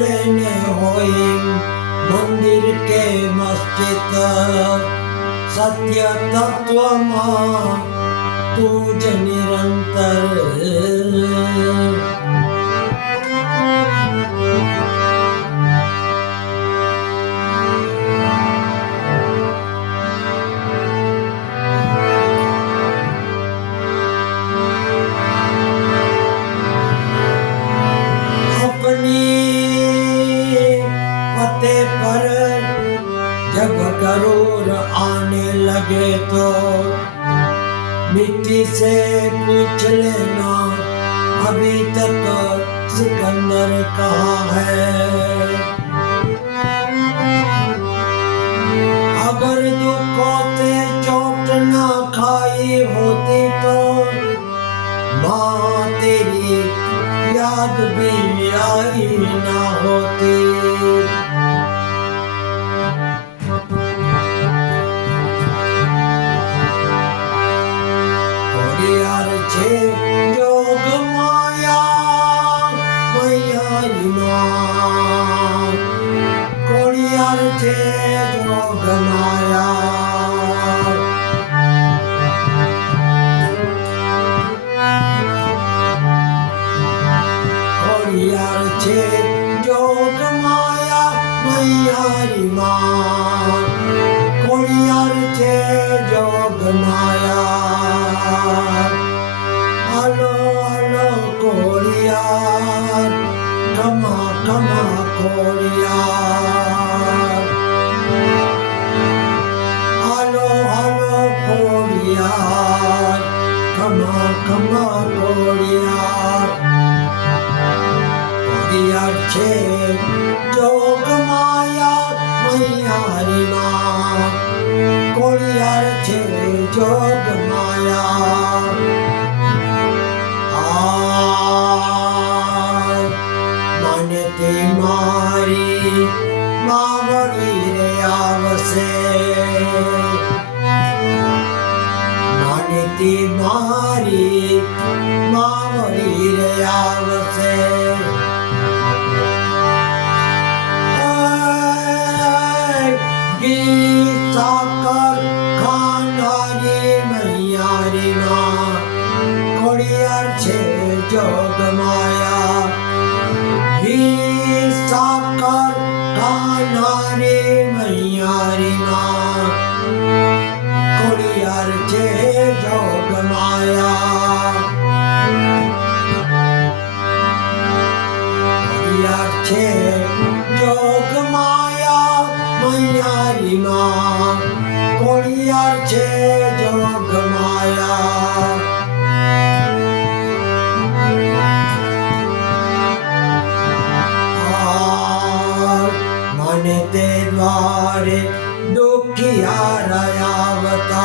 लेने होई मंदिर के मस्जिद सत्य तत्व मां तुझ निरंतर जब गरूर आने लगे तो मिट्टी से पूछ लेना अभी तक सिकंदर कहाँ है। अगर दुखों से चोट ना खाई होती तो माँ तेरी याद भी आई ना होती। जोग माया मैयारी मां कोड़ियार छे जोग माया कोड़ियार छे जोग माया मैयारी मां कोड़ियार छे जोग माया। Hello, hello, Korea. Come on, Korea. Hello, hello, Korea. Come on, Korea. Korea che jog maya mayari ma. Korea che jog maya. मानते मारी मावड़ी रे आवसे मानती मारी मावड़ी रे आवसे साकर खानारी मैयारी माँ कोड़ियार छे जोग माया साकर कानारी मैयारी मां कोड़ियार छे जोग माया कोड़ियार छे जोग माया मैयारी मां कोड़ियार छे जोग माया। मानते द्वारे दुखिया आवता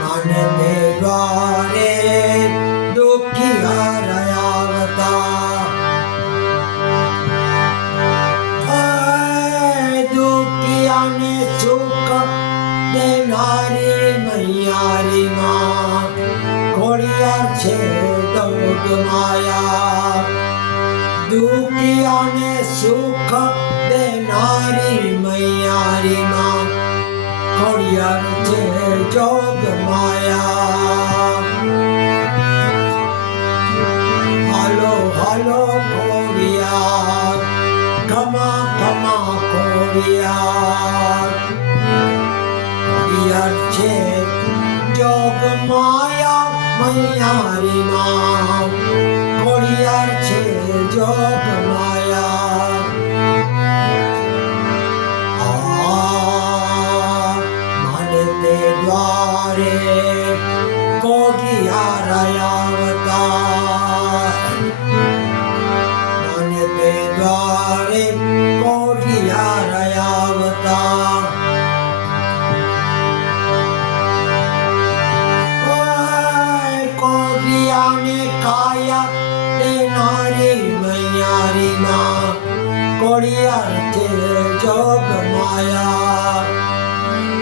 मानते द्वारे दुखिया आवता दुखिया ने सुख देनारी मैयारी मां कोड़ियार छे जोग माया दुखिया ने सुख देनारी मैयारी मां कोड़ियार छे जोग माया। हालो हालो कोड़ियार कमा कोड़ियार कोड़ियार छे जोग माया मैयारी मां कोड़ियार छे जोग माया। मानते द्वारे कोड़ियार आवता मानते द्वारे कोड़ियार आवता कोड़िया ने काया देनारी मैयारी मां कोड़ियार छे जोग माया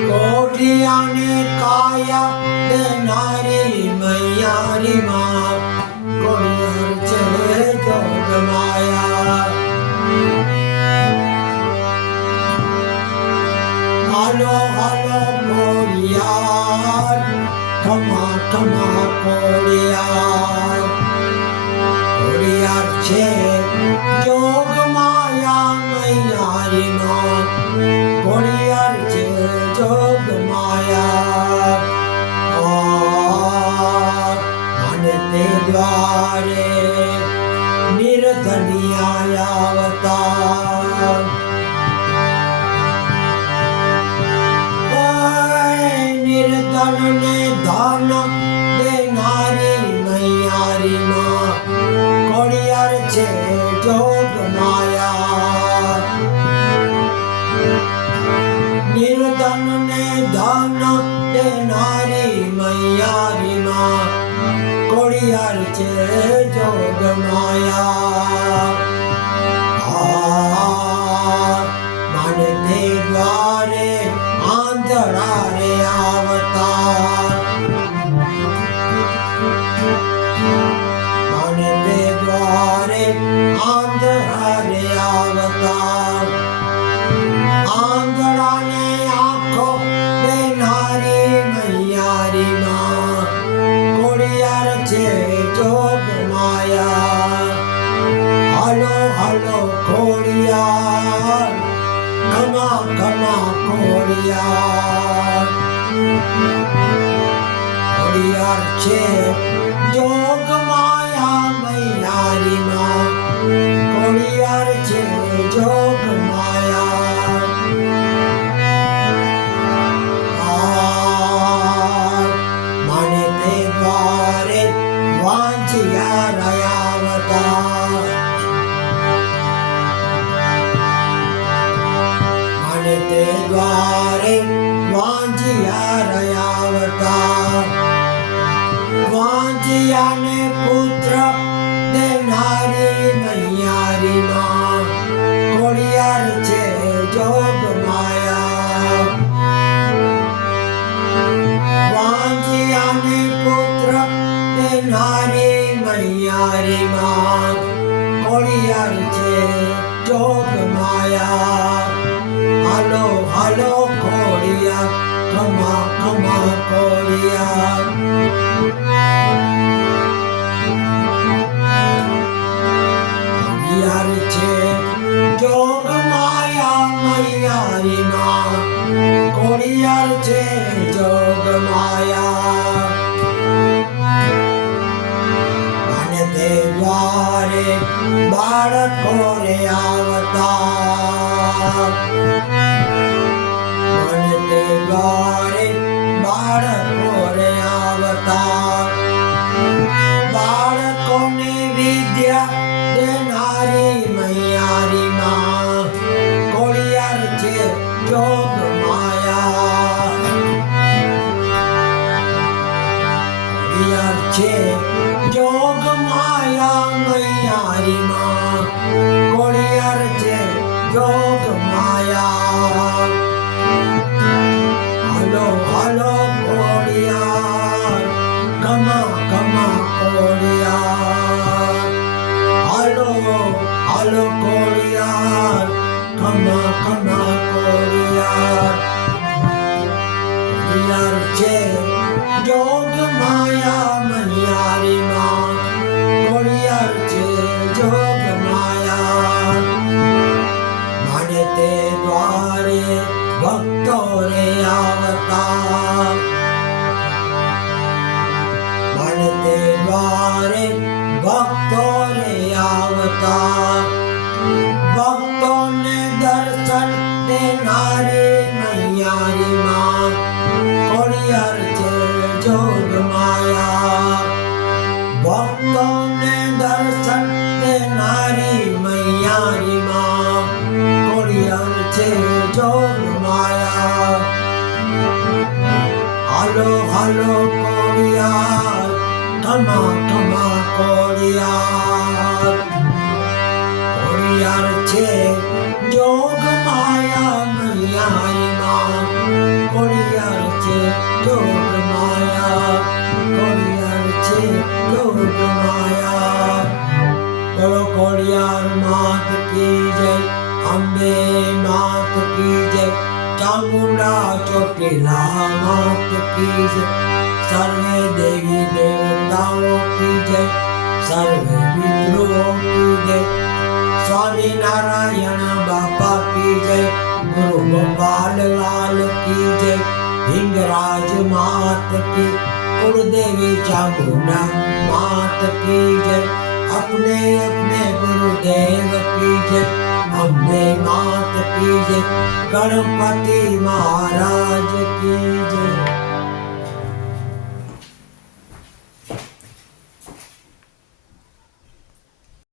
कोड़िया ने काया देनारी मैयारी मां कोड़ियार छे હાલો હાલો કોળિયાર, ખમા ખમા કોળિયાર. કોળિયાર છે જોગ માયા મૈયારીનો, કોળિયાર છે જોગ માયા. અને તે દ્વારે નિર્ધનિયા આવતા, નિર્ધન ને ધન દેનારી મૈયારીમાં, કોળિયાર છે જોગ માયા. નિર્ધન ને ધન દેનારી મૈયારીમાં, કોળિયાર છે જોગ માયા. માને તે દ્વારે આંધળા રે આવતા, માને તે દ્વારે આંધળા રે આવતા. આંધળાને આંખો દેનારી મૈયારીમાં, કોળિયાર છે જોગ માયા. હાલો હાલો કોળિયાર, ખમા ખમા કોળિયાર. કોળિયાર છે જોગ માયા મૈયારીમાં, કોળિયાર છે જોગ માયા. માને તે દ્વારે વાંચ્યા રયાવતા, માને તે દ્વારે વાંચ્યા રયાવતા. વાંચ્યાને પુત્ર દેનારી મૈયારીમાં, કોળિયાર છે જોગ માયા. વાંચ્યાને પુત્ર દેનારી મૈયારીમાં, કોળિયાર છે જોગ માયા. હાલો હાલો કોળિયાર, ખમા ખમા કોળિયાર. કોળિયાર છે જોગ માયા મૈયારીમાં, કોળિયાર છે જોગ માયા. અને તે દ્વારે બાળકો રે આવતા, અને તે દ્વારે બાળકો રે આવતા. બાળકોને વિદ્યા દેનારી મૈયારીમાં, કોળિયાર છે જોગ માયા. કોળિયાર છે જોગ માયા મૈયારીમાં, કોળિયાર છે જોગ માયા. હાલો હાલો કોળિયાર, ખમા ખમા કોળિયાર. હાલો હાલો કોળિયાર, ખમા ખમા કોળિયાર. કોળિયાર છે જોગ માયા મૈયારીમાં, કોળિયાર છે જોગ માયા. માને તે દ્વારે ભક્તો રે આવતા, માને તે દ્વારે ભક્તો રે આવતા. ભક્તોને દર્શન દેનારી મૈયારીમાં, કોળિયાર છે જોગ માયા. ભક્તોને દર્શન દેનારી મૈયારીમાં, કોળિયાર છે જોગ માયા. હાલો હાલો કોળિયાર, ખમા ખમા કોળિયાર. કોળિયાર છે જોગ માયા મૈયારીમાં, કોળિયાર છે જોગ માયા. કોળિયાર છે જોગ માયા. બોલો કોળિયાર માત કી જય, અંબે માત કી જય, चामुंडा चौटीला मात की जय, सर्वे देवी देवताओं की जय, सर्वे पितरों की जय, स्वामी नारायण बापा की जय, गुरु गोपाल लाल की जय, हिंगराज मात की, कुलदेवी चामुंडा मात की जय, अपने अपने गुरुदेव की जय, अम्बे मात की जय, गणपति महाराज की जय।